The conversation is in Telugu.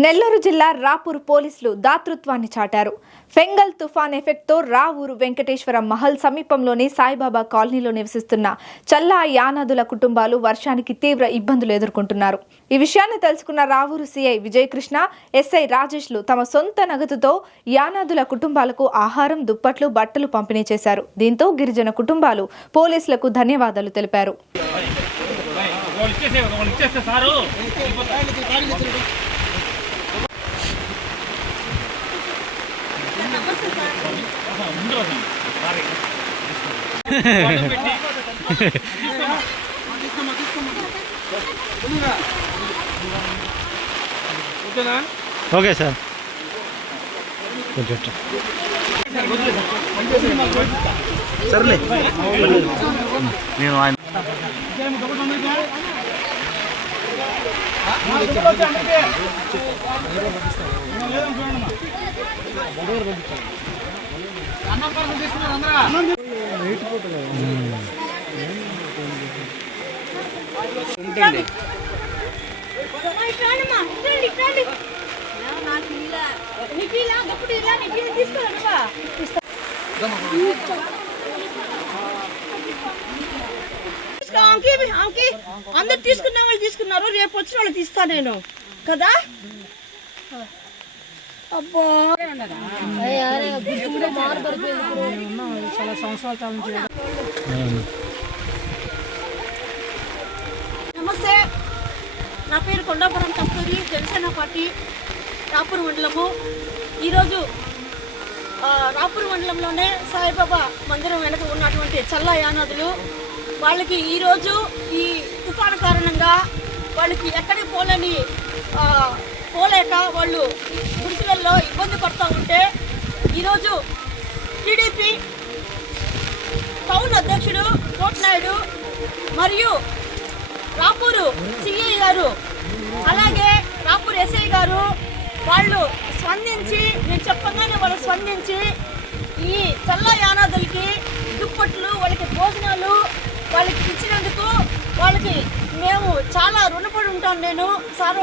నెల్లూరు జిల్లా రాపూర్ పోలీసులు దాతృత్వాన్ని చాటారు. ఫెంగల్ తుఫాన్ ఎఫెక్ట్తో రావూరు వెంకటేశ్వర మహల్ సమీపంలోని సాయిబాబా కాలనీలో నివసిస్తున్న చల్లా యానాదుల కుటుంబాలు వర్షానికి తీవ్ర ఇబ్బందులు ఎదుర్కొంటున్నారు. ఈ విషయాన్ని తెలుసుకున్న రావూరు సీఐ విజయకృష్ణ ఎస్ఐ రాజేష్లు తమ సొంత నగదుతో యానాదుల కుటుంబాలకు ఆహారం దుప్పట్లు బట్టలు పంపిణీ చేశారు. దీంతో గిరిజన కుటుంబాలు పోలీసులకు ధన్యవాదాలు తెలిపారు వాళ్ళు ఇచ్చేసే వాళ్ళు ఇచ్చేస్తే సారు ముందు రా సార్. వాళ్ళు పెట్టి ఓకేనా ఓకే సార్ కొంచెం ఇటు. నేను ఆయన ఇట్లాండమ్మా, అందరు తీసుకున్న వాళ్ళు తీసుకున్నారు రేపు వచ్చిన వాళ్ళు తీస్తా నేను. కదా? చాలా సంవత్సరాల కాలం నమస్తే. నా పేరు కొండాపురం కస్తూరి జనసేన పార్టీ రాపూర్ మండలము. ఈరోజు రాపూర్ మండలంలోనే సాయిబాబా మందిరం వెనక ఉన్నటువంటి చల్ల యానాదులు. వాళ్ళకి ఈరోజు ఈ తుఫాను కారణంగా వాళ్ళకి ఎక్కడికి పోలేని పోలేక వాళ్ళు గుడిసెలలో ఇబ్బంది పడుతూ ఉంటే ఈరోజు టీడీపీ టౌన్ అధ్యక్షుడు కోట్నాయుడు మరియు రాపూరు సిఐ గారు అలాగే రాపూర్ ఎస్ఐ గారు వాళ్ళు స్పందించి నేను చెప్పగానే వాళ్ళు స్పందించి ఈ చల్ల యానాదులకి దుప్పట్లు వాళ్ళకి భోజనాలు వాళ్ళకి ఇచ్చినందుకు వాళ్ళకి మేము చాలా రుణపడి ఉంటాం నేను. సార్ వాళ్ళు